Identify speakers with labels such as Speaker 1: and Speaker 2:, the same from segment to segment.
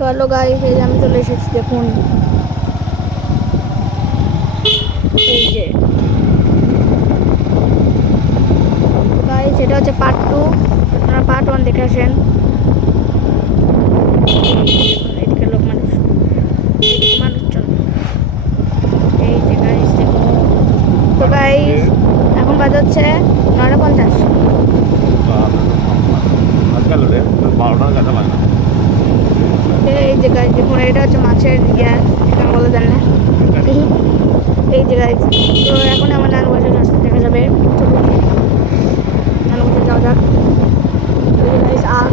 Speaker 1: তো hello guys এই আমি চলে এসেছি দেখুন। এই যে। এটা হচ্ছে পার্ট টু পার্ট লোক মানুষ। মানুষজন। এই যে দেখুন। তো এখন বাজে হচ্ছে নয়টা পঞ্চাশ।
Speaker 2: আজকাল রে কাছে
Speaker 1: এই যে গাইস দেখুন, এটা হচ্ছে মাছের ইয়া, এখানে বলে দেন না। এই যে গাইস তো এখন আমার নানু বাসার রাস্তা দেখা যাবে। নানু বাসায় যাওয়া যাক। আখ।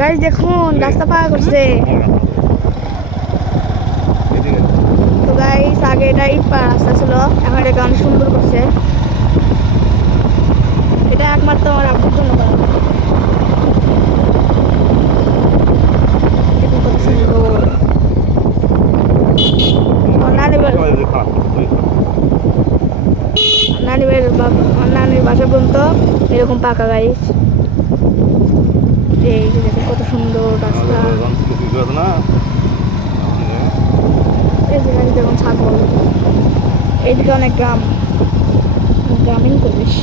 Speaker 1: গাইস দেখুন, রাস্তা পাওয়া করছে। তো গাইস আগে এটা ইট পাড়া রাস্তা ছিল, এখন অনেক সুন্দর করছে। এটা একমাত্র আমার আব্বুর জন্য করা। দেখুন কত সুন্দর আমার নানি বা- বাড়ির বাবা আমার নানির বাসা পর্যন্ত এরকম পাকা গাইস এই কত সুন্দর রাস্তা।
Speaker 2: না
Speaker 1: এই যে ছাগল। এইদিকে অনেক গ্রাম। গ্রামীণ পরিবেশ।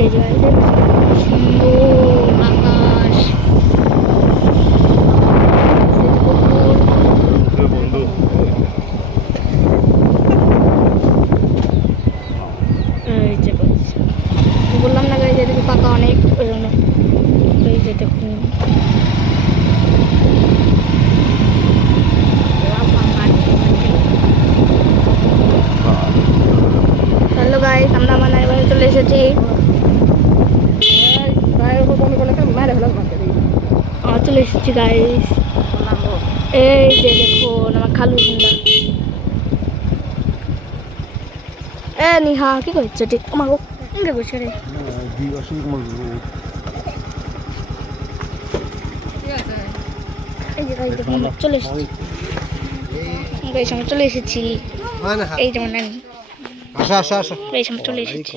Speaker 1: এই যে গাড়ি দেখুন কত সুন্দর আকাশ। বললাম না গাড়ি যেদিকে পাকা অনেক ওই জন্য এই যে হ্যালো গাইস আমরা আমার চলে এসেছি আমরা চলে এসেছি গাইস এই যে দেখুন আমার খালু সুন্দর এ নিহা কি করছ? ঠিক আমার ইঙ্গে করছে রে। এই যে গাইস দেখুন চলে এসেছি। গাইস আমরা চলে এসেছি। এই যেমন নানি
Speaker 3: আসা আসা আসা।
Speaker 1: গাইস আমরা চলে এসেছি।